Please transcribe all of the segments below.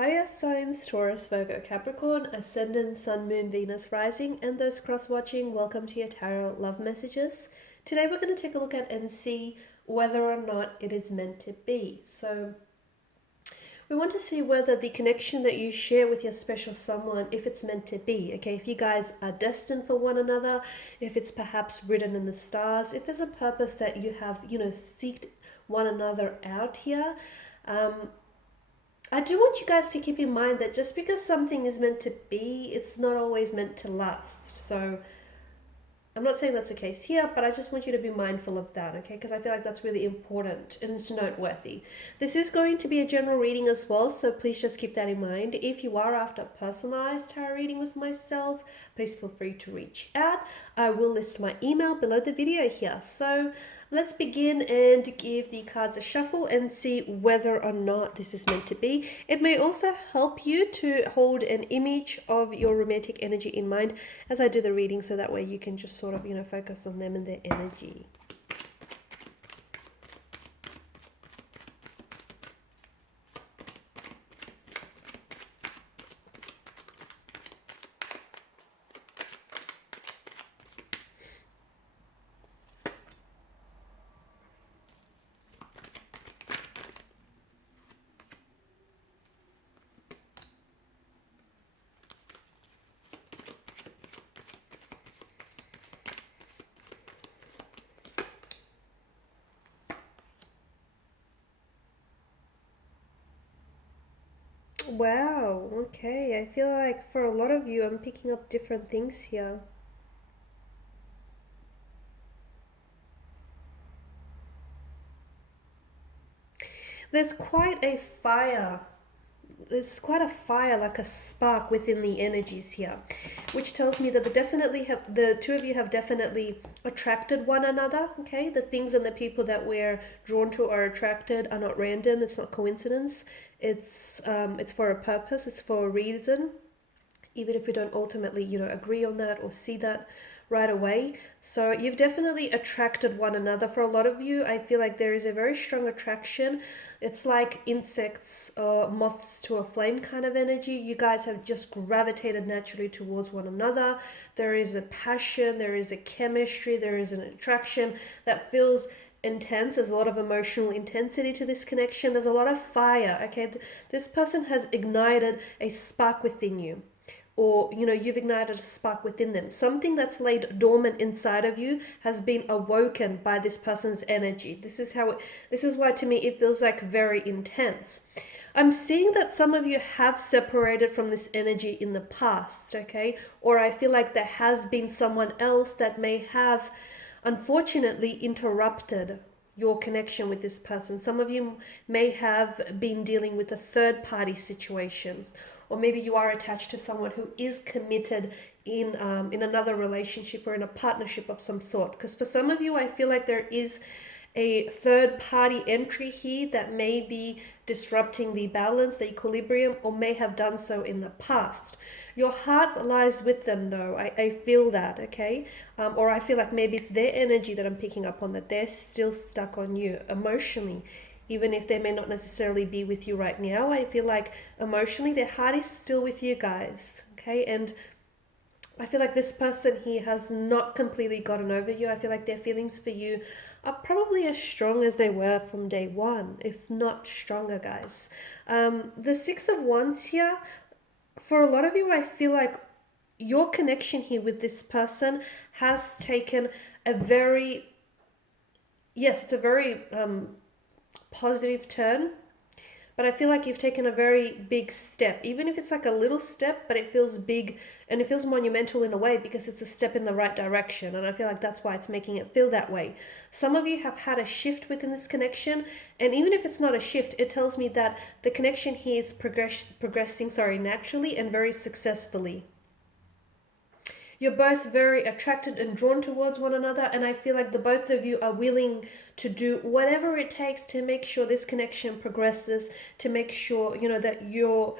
Hi Earth signs, Taurus, Virgo, Capricorn, Ascendant, Sun, Moon, Venus, Rising, and those cross-watching, welcome to your tarot love messages. Today we're going to take a look at and see whether or not it is meant to be. So we want to see whether the connection that you share with your special someone, if it's meant to be, okay? If you guys are destined for one another, if it's perhaps written in the stars, if there's a purpose that you have, seeked one another out here. I do want you guys to keep in mind that just because something is meant to be, it's not always meant to last. So I'm not saying that's the case here, but I just want you to be mindful of that, okay? Because I feel like that's really important and it's noteworthy. This is going to be a general reading as well, so please just keep that in mind. If you are after a personalized tarot reading with myself, please feel free to reach out. I will list my email below the video here. So let's begin and give the cards a shuffle and see whether or not this is meant to be. It may also help you to hold an image of your romantic energy in mind as I do the reading, so that way you can just sort of, focus on them and their energy. Wow, okay. I feel like for a lot of you, I'm picking up different things here. There's quite a fire. There's quite a fire, like a spark within the energies here, which tells me that the two of you have definitely attracted one another. Okay, the things and the people that we're drawn to or attracted are not random. It's not coincidence. It's for a purpose. It's for a reason, even if we don't ultimately agree on that or see that right away. So you've definitely attracted one another. For a lot of you, I feel like there is a very strong attraction. It's like insects or moths to a flame kind of energy. You guys have just gravitated naturally towards one another. There is a passion, there is a chemistry, there is an attraction that feels intense. There's a lot of emotional intensity to this connection. There's a lot of fire, okay? This person has ignited a spark within you, or you've ignited a spark within them. Something that's laid dormant inside of you has been awoken by this person's energy. This is why to me it feels like very intense. I'm seeing that some of you have separated from this energy in the past, okay? Or I feel like there has been someone else that may have unfortunately interrupted your connection with this person. Some of you may have been dealing with a third party situations, or maybe you are attached to someone who is committed in another relationship or in a partnership of some sort. Because for some of you, I feel like there is a third party entry here that may be disrupting the balance, the equilibrium, or may have done so in the past. Your heart lies with them though. I feel that, okay? Or I feel like maybe it's their energy that I'm picking up on, that they're still stuck on you emotionally. Even if they may not necessarily be with you right now, I feel like emotionally their heart is still with you guys, okay? And I feel like this person here has not completely gotten over you. I feel like their feelings for you are probably as strong as they were from day one, if not stronger, guys. The Six of Wands here, for a lot of you, I feel like your connection here with this person has taken a very, yes, it's a very positive turn, but I feel like you've taken a very big step, even if it's like a little step, but it feels big and it feels monumental in a way because it's a step in the right direction. And I feel like that's why it's making it feel that way. Some of you have had a shift within this connection, and even if it's not a shift, it tells me that the connection here is progressing naturally and very successfully. You're both very attracted and drawn towards one another, and I feel like the both of you are willing to do whatever it takes to make sure this connection progresses, to make sure that you're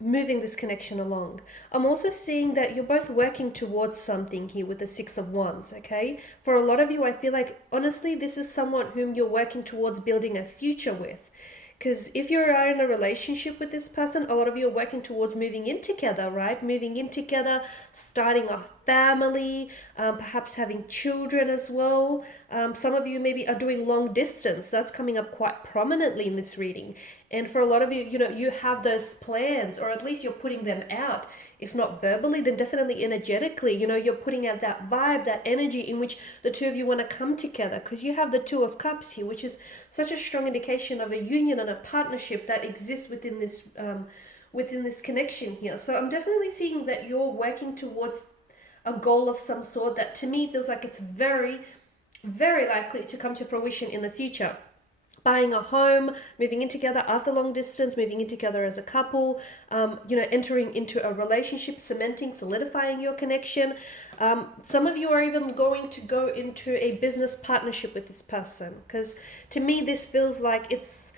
moving this connection along. I'm also seeing that you're both working towards something here with the Six of Wands, okay? For a lot of you, I feel like honestly this is someone whom you're working towards building a future with. Because if you are in a relationship with this person, a lot of you are working towards moving in together, right? Moving in together, starting a family, perhaps having children as well. Some of you maybe are doing long distance. That's coming up quite prominently in this reading. And for a lot of you, you have those plans, or at least you're putting them out. If not verbally, then definitely energetically, you're putting out that vibe, that energy in which the two of you want to come together, because you have the Two of Cups here, which is such a strong indication of a union and a partnership that exists within this connection here. So I'm definitely seeing that you're working towards a goal of some sort that to me feels like it's very, very likely to come to fruition in the future. Buying a home, moving in together after long distance, moving in together as a couple, entering into a relationship, cementing, solidifying your connection. Some of you are even going to go into a business partnership with this person, because to me this feels like it's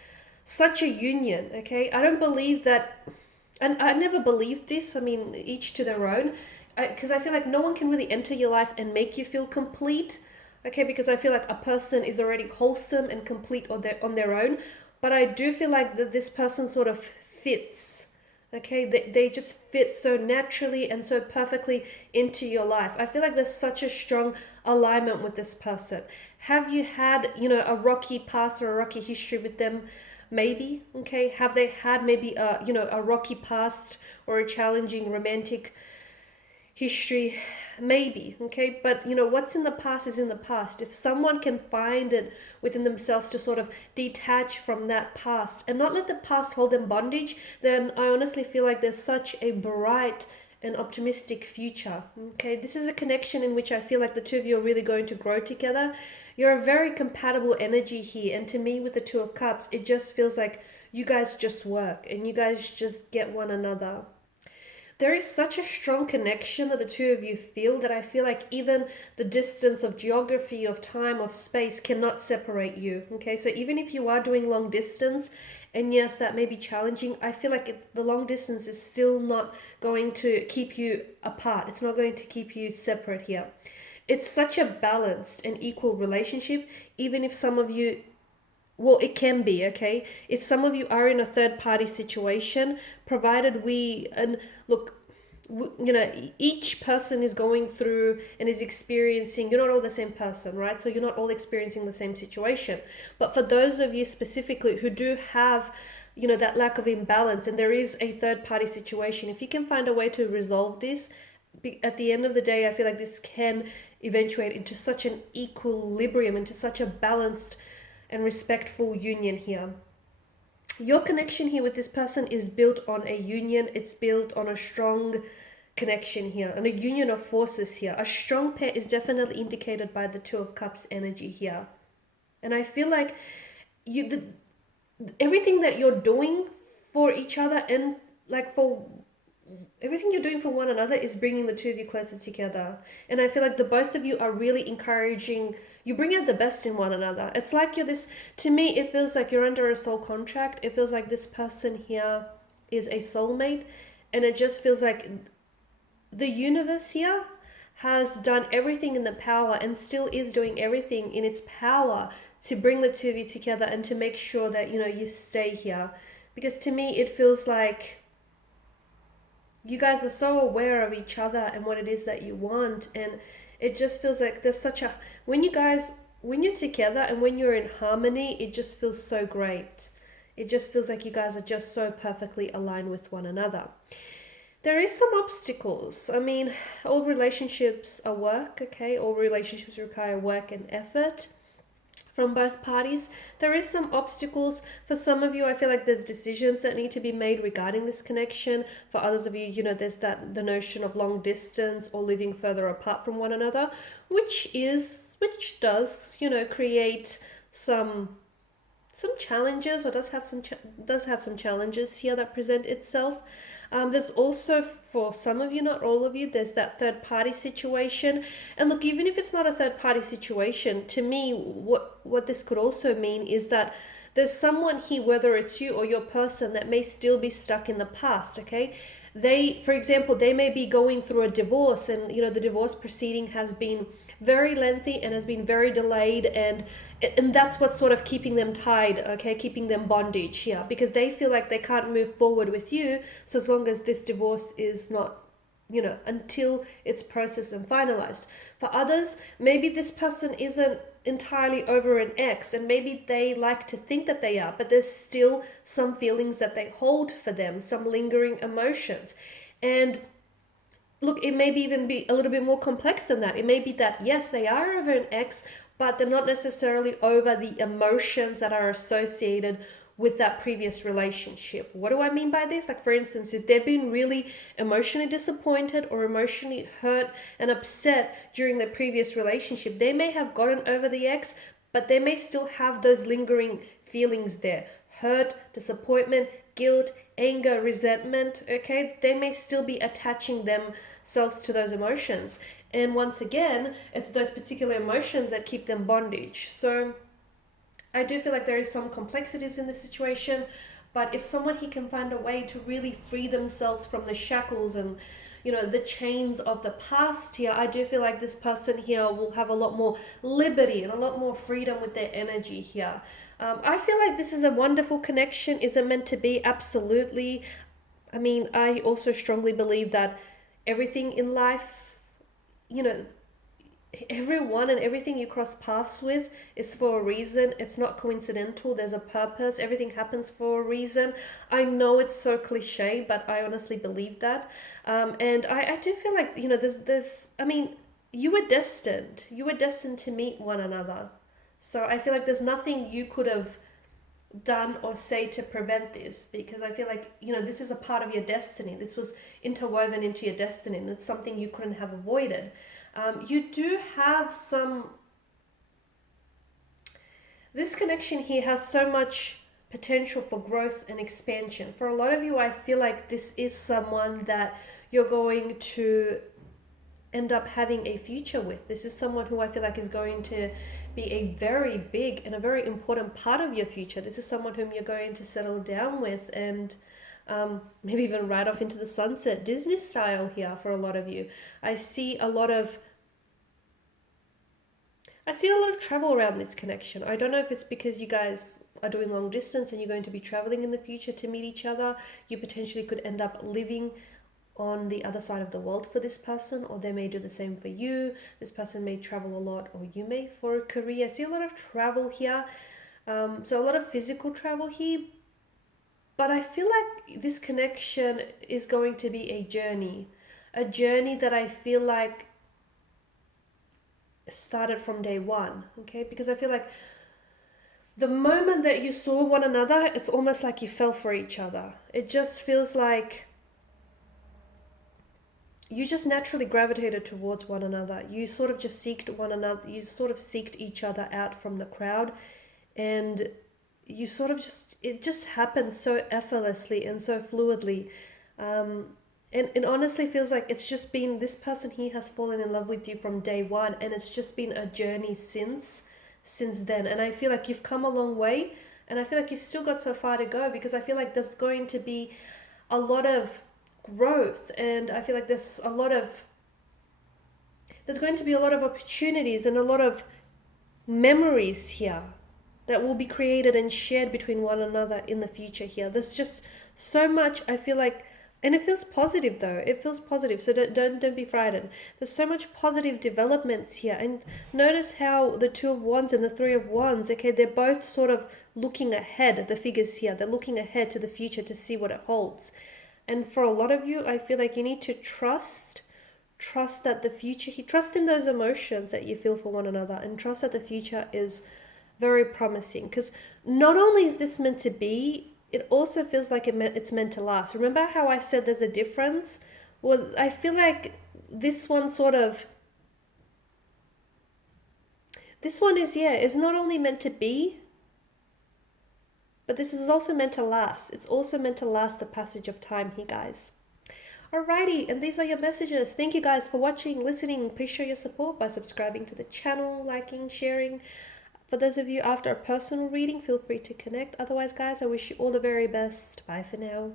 such a union, okay? I don't believe that, and I never believed this, I mean, each to their own, because I feel like no one can really enter your life and make you feel complete. Okay, because I feel like a person is already wholesome and complete on their own, but I do feel like that this person sort of fits. Okay, they just fit so naturally and so perfectly into your life. I feel like there's such a strong alignment with this person. Have you had, a rocky past or a rocky history with them? Maybe. Okay, have they had maybe a rocky past or a challenging romantic history? Maybe. Okay, but what's in the past is in the past. If someone can find it within themselves to sort of detach from that past and not let the past hold them bondage, then I honestly feel like there's such a bright and optimistic future. Okay, this is a connection in which I feel like the two of you are really going to grow together. You're a very compatible energy here, and to me with the Two of Cups, it just feels like you guys just work and you guys just get one another. There is such a strong connection that the two of you feel that I feel like even the distance of geography, of time, of space cannot separate you. Okay, so even if you are doing long distance, and yes, that may be challenging, I feel like the long distance is still not going to keep you apart. It's not going to keep you separate here. It's such a balanced and equal relationship, even if some of you, well, it can be, okay? If some of you are in a third party situation, provided each person is going through and is experiencing, you're not all the same person, right? So you're not all experiencing the same situation. But for those of you specifically who do have, that lack of imbalance and there is a third party situation, if you can find a way to resolve this, at the end of the day, I feel like this can eventuate into such an equilibrium, into such a balanced and respectful union here. Your connection here with this person is built on a union. It's built on a strong connection here and a union of forces here. A strong pair is definitely indicated by the Two of Cups energy here. And I feel like everything that you're doing for each other and like for everything you're doing for one another is bringing the two of you closer together. And I feel like the both of you are really encouraging, you bring out the best in one another. It's like to me, it feels like you're under a soul contract. It feels like this person here is a soulmate. And it just feels like the universe here has done everything in the power and still is doing everything in its power to bring the two of you together and to make sure that, you stay here. Because to me, it feels like you guys are so aware of each other and what it is that you want, and it just feels like there's such a, when you're together and when you're in harmony, it just feels so great. It just feels like you guys are just so perfectly aligned with one another. There is some obstacles. I mean, all relationships are work, okay? All relationships require work and effort from both parties. There is some obstacles. For some of you, I feel like there's decisions that need to be made regarding this connection. For others of you, there's the notion of long distance or living further apart from one another, which does, create some challenges, or does have some challenges here that present itself. There's also, for some of you, not all of you, there's that third party situation. And look, even if it's not a third party situation, to me, what this could also mean is that there's someone here, whether it's you or your person, that may still be stuck in the past, okay? For example, they may be going through a divorce, and the divorce proceeding has been very lengthy and has been very delayed, and that's what's sort of keeping them tied, okay, keeping them bondage here, because they feel like they can't move forward with you, so as long as this divorce is not, until it's processed and finalized. For others, maybe this person isn't entirely over an ex, and maybe they like to think that they are, but there's still some feelings that they hold for them, some lingering emotions. And look, it may even be a little bit more complex than that. It may be that, yes, they are over an ex, but they're not necessarily over the emotions that are associated with that previous relationship. What do I mean by this? Like, for instance, if they've been really emotionally disappointed or emotionally hurt and upset during the previous relationship, they may have gotten over the ex, but they may still have those lingering feelings there. Hurt, disappointment, guilt, anger, resentment, okay? They may still be attaching themselves to those emotions. And once again, it's those particular emotions that keep them bondage. So I do feel like there is some complexities in this situation, but if someone here can find a way to really free themselves from the shackles and the chains of the past here, I do feel like this person here will have a lot more liberty and a lot more freedom with their energy here. I feel like this is a wonderful connection. Is it meant to be? Absolutely. I mean, I also strongly believe that everything in life, everyone and everything you cross paths with is for a reason. It's not coincidental. There's a purpose. Everything happens for a reason. I know it's so cliche, but I honestly believe that. And I do feel like, you were destined. You were destined to meet one another. So I feel like there's nothing you could have done or say to prevent this, because I feel like, this is a part of your destiny. This was interwoven into your destiny, and it's something you couldn't have avoided. You do have this connection here has so much potential for growth and expansion. For a lot of you, I feel like this is someone that you're going to end up having a future with. This is someone who I feel like is going to be a very big and a very important part of your future. This is someone whom you're going to settle down with and maybe even ride off into the sunset, Disney style here for a lot of you. I see a lot of travel around this connection. I don't know if it's because you guys are doing long distance and you're going to be traveling in the future to meet each other. You potentially could end up living on the other side of the world for this person, or they may do the same for you. This person may travel a lot, or you may for a career. I see a lot of travel here. So a lot of physical travel here. But I feel like this connection is going to be a journey that I feel like started from day one, okay? Because I feel like the moment that you saw one another, it's almost like you fell for each other. It just feels like you just naturally gravitated towards one another. You sort of just seeked one another. You sort of seeked each other out from the crowd, and you sort of it just happened so effortlessly and so fluidly. And it honestly feels like it's just been, this person here has fallen in love with you from day one, and it's just been a journey since then. And I feel like you've come a long way, and I feel like you've still got so far to go, because I feel like there's going to be a lot of growth, and I feel like there's going to be a lot of opportunities and a lot of memories here that will be created and shared between one another in the future here. There's just so much, I feel like, and it feels positive though. It feels positive, so don't be frightened. There's so much positive developments here, and notice how the Two of Wands and the Three of Wands, okay, they're both sort of looking ahead. The figures here, they're looking ahead to the future to see what it holds. And for a lot of you, I feel like you need to trust that the future, trust in those emotions that you feel for one another, and trust that the future is very promising. Because not only is this meant to be, it also feels like it's meant to last. Remember how I said there's a difference? Well, I feel like this one is not only meant to be, but this is also meant to last. It's also meant to last the passage of time here, guys. Alrighty, and these are your messages. Thank you guys for watching, listening. Please show your support by subscribing to the channel, liking, sharing. For those of you after a personal reading, feel free to connect. Otherwise, guys, I wish you all the very best. Bye for now.